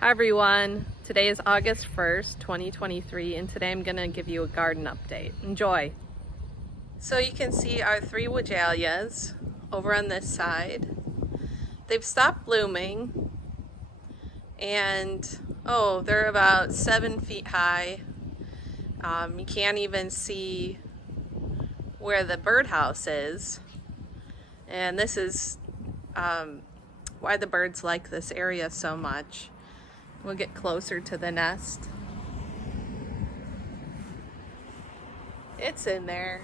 Hi everyone, today is August 1st, 2023, and today I'm going to give you a garden update. Enjoy! So you can see our three Weigelias over on this side. They've stopped blooming and they're about 7 feet high. You can't even see where the birdhouse is, and this is why the birds like this area so much. We'll get closer to the nest. It's in there,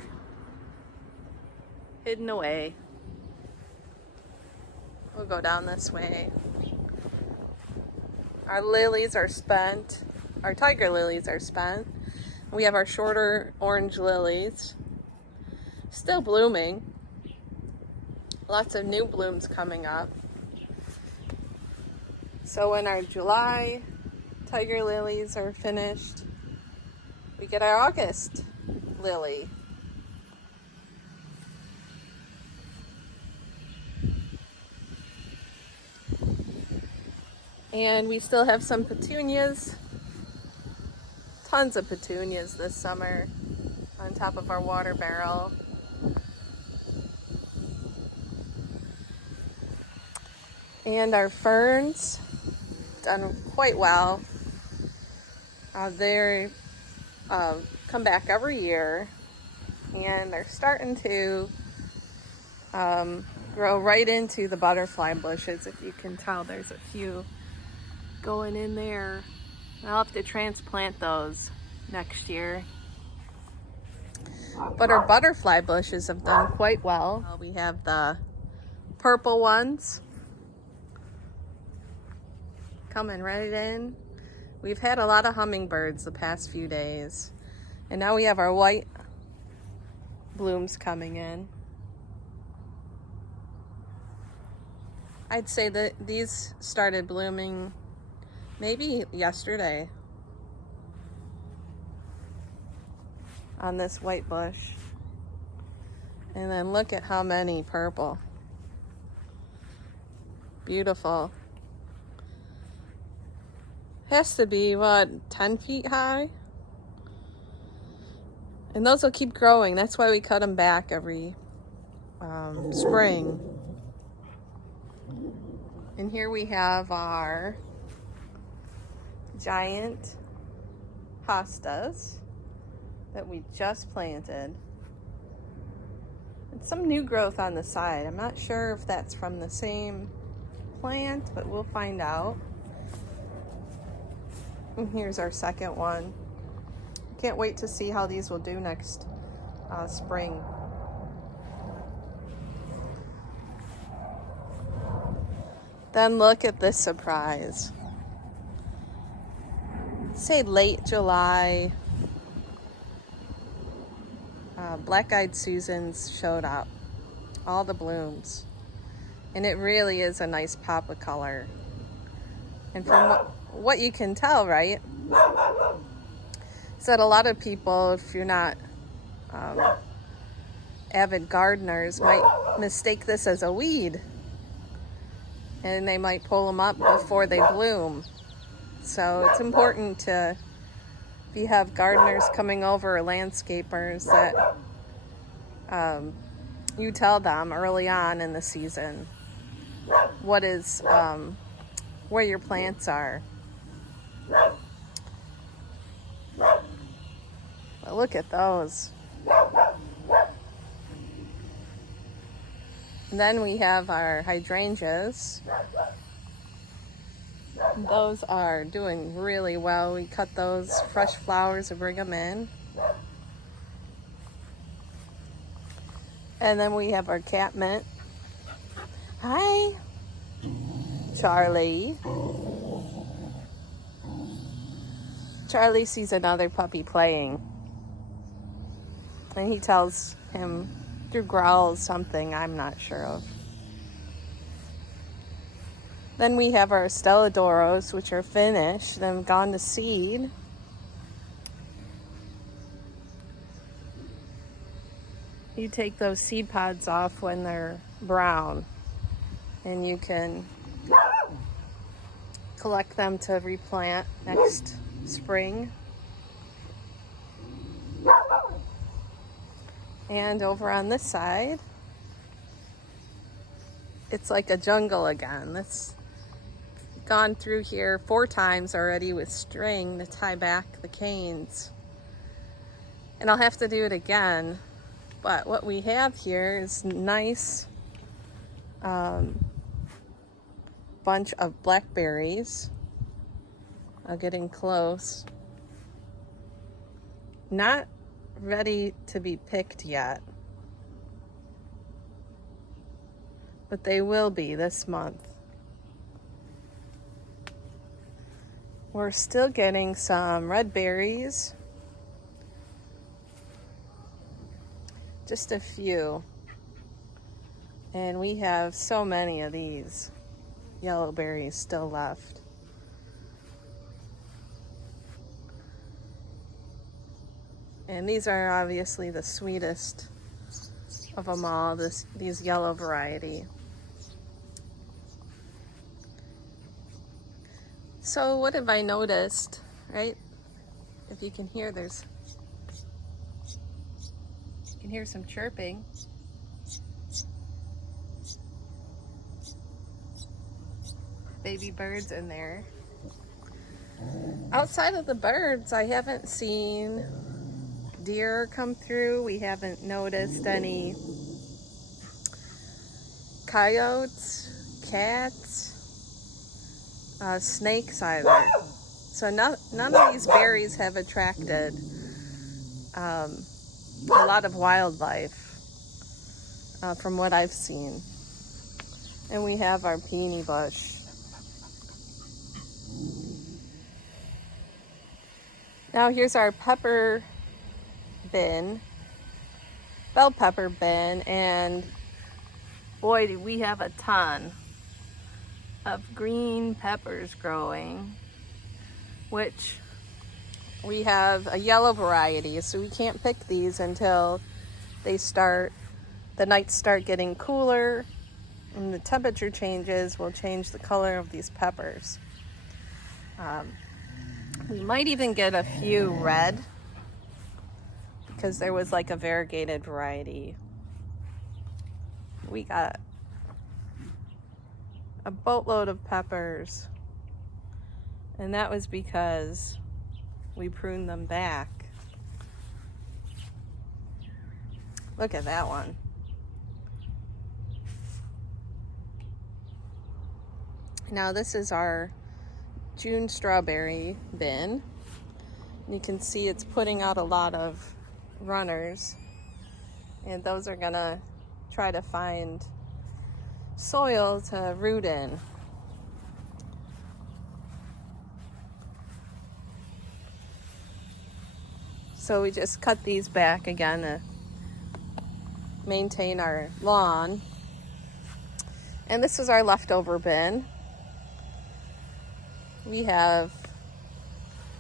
hidden away. We'll go down this way. Our lilies are spent. Our tiger lilies are spent. We have our shorter orange lilies, still blooming. Lots of new blooms coming up. So when our July tiger lilies are finished, we get our August lily. And we still have some petunias, tons of petunias this summer on top of our water barrel. And our ferns done quite well. They come back every year, and they're starting to grow right into the butterfly bushes. If you can tell, there's a few going in there. I'll have to transplant those next year. But our butterfly bushes have done quite well. We have the purple ones coming right in. We've had a lot of hummingbirds the past few days, and now we have our white blooms coming in. I'd say that these started blooming maybe yesterday on this white bush. And then look at how many purple. Beautiful. Has to be, 10 feet high? And those will keep growing. That's why we cut them back every spring. And here we have our giant hostas that we just planted. And some new growth on the side. I'm not sure if that's from the same plant, but we'll find out. And here's our second one. Can't wait to see how these will do next spring. Then look at this surprise. Say late July, black-eyed Susans showed up. All the blooms. And it really is a nice pop of color. And from what you can tell, right, is that a lot of people, if you're not avid gardeners, might mistake this as a weed. And they might pull them up before they bloom. So it's important to, if you have gardeners coming over or landscapers, that you tell them early on in the season what is, where your plants are. But look at those. And then we have our hydrangeas. Those are doing really well. We cut those fresh flowers and bring them in. And then we have our catmint. Hi, Charlie. Charlie sees another puppy playing, and he tells him through growls something I'm not sure of. Then we have our Stelladoros, which are finished and gone to seed. You take those seed pods off when they're brown, and you can collect them to replant next spring. And over on this side, it's like a jungle again. It's gone through here 4 times already with string to tie back the canes. And I'll have to do it again. But what we have here is nice bunch of blackberries. I'll get in close. Not ready to be picked yet, but they will be this month. We're still getting some red berries, just a few, and we have so many of these yellow berries still left. And these are obviously the sweetest of them all, these yellow variety. So what have I noticed, right? If you can hear, you can hear some chirping. Baby birds in there. Outside of the birds, I haven't seen deer come through. We haven't noticed any coyotes, cats, snakes either. So none of these berries have attracted a lot of wildlife from what I've seen. And we have our peony bush. Now here's our pepper bin, bell pepper bin, and boy, do we have a ton of green peppers growing, which we have a yellow variety, so we can't pick these until the nights start getting cooler and the temperature changes will change the color of these peppers. We might even get a few red, because there was like a variegated variety. We got a boatload of peppers, and that was because we pruned them back. Look at that one. Now this is our June strawberry bin. You can see it's putting out a lot of runners, and those are gonna try to find soil to root in. So we just cut these back again to maintain our lawn. And this is our leftover bin. We have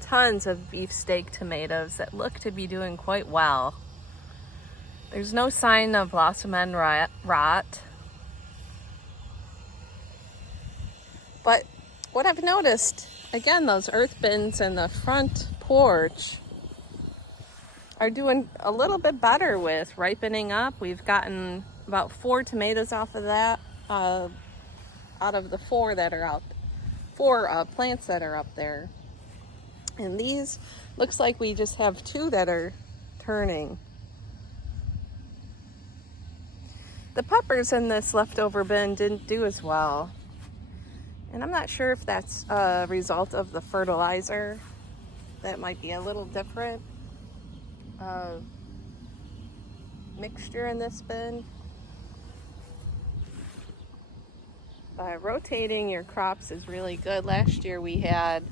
tons of beefsteak tomatoes that look to be doing quite well. There's no sign of blossom end rot. But what I've noticed, again, those earth bins in the front porch are doing a little bit better with ripening up. We've gotten about 4 tomatoes off of that, out of the 4 that are out, 4 plants that are up there. And these, looks like we just have 2 that are turning. The peppers in this leftover bin didn't do as well. And I'm not sure if that's a result of the fertilizer. That might be a little different mixture in this bin. Rotating your crops is really good. Last year we had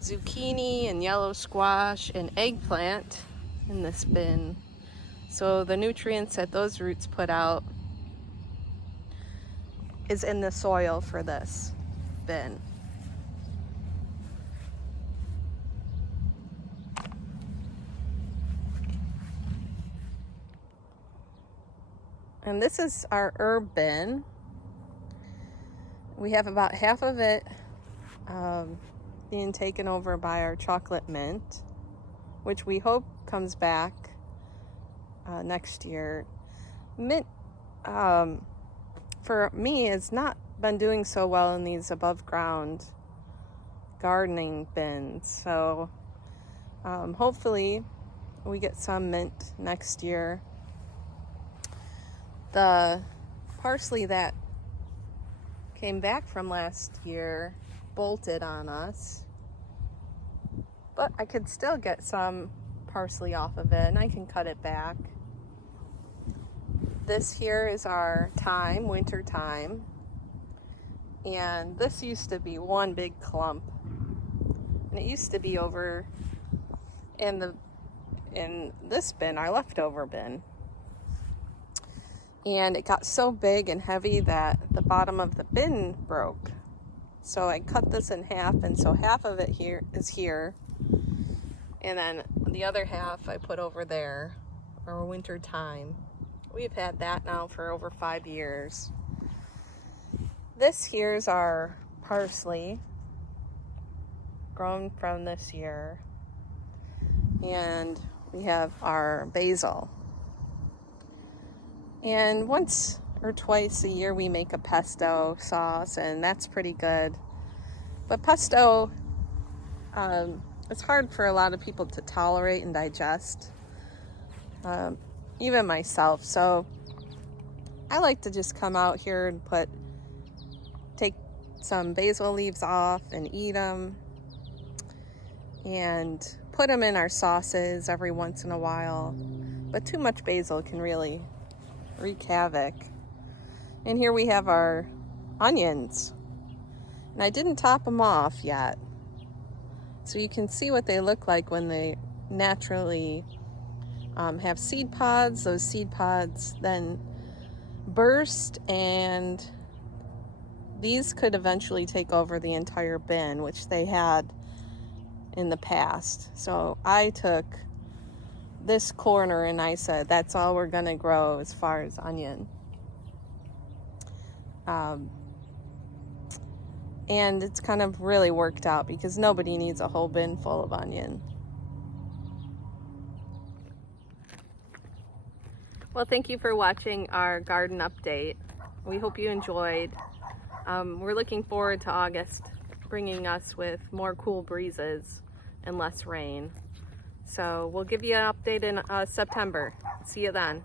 zucchini and yellow squash and eggplant in this bin. So the nutrients that those roots put out is in the soil for this bin. And this is our herb bin. We have about half of it being taken over by our chocolate mint, which we hope comes back next year. Mint, for me, has not been doing so well in these above ground gardening bins. So hopefully we get some mint next year. The parsley that came back from last year bolted on us, but I could still get some parsley off of it, and I can cut it back. This here is our thyme, winter thyme, and this used to be one big clump, and it used to be over in this bin, our leftover bin. And it got so big and heavy that the bottom of the bin broke. So I cut this in half, and so half of it here is here, and then the other half I put over there, our winter thyme. We've had that now for over 5 years. This here's our parsley, grown from this year, and we have our basil. And once or twice a year we make a pesto sauce, and that's pretty good. But pesto, it's hard for a lot of people to tolerate and digest, even myself. So I like to just come out here and take some basil leaves off and eat them, and put them in our sauces every once in a while. But too much basil can really wreak havoc. And here we have our onions, and I didn't top them off yet, so you can see what they look like when they naturally have seed pods. Those seed pods then burst, and these could eventually take over the entire bin, which they had in the past. So I took this corner and I said, that's all we're gonna grow as far as onion. And it's kind of really worked out because nobody needs a whole bin full of onion. Well, thank you for watching our garden update. We hope you enjoyed. We're looking forward to August bringing us with more cool breezes and less rain. So we'll give you an update in September. See you then.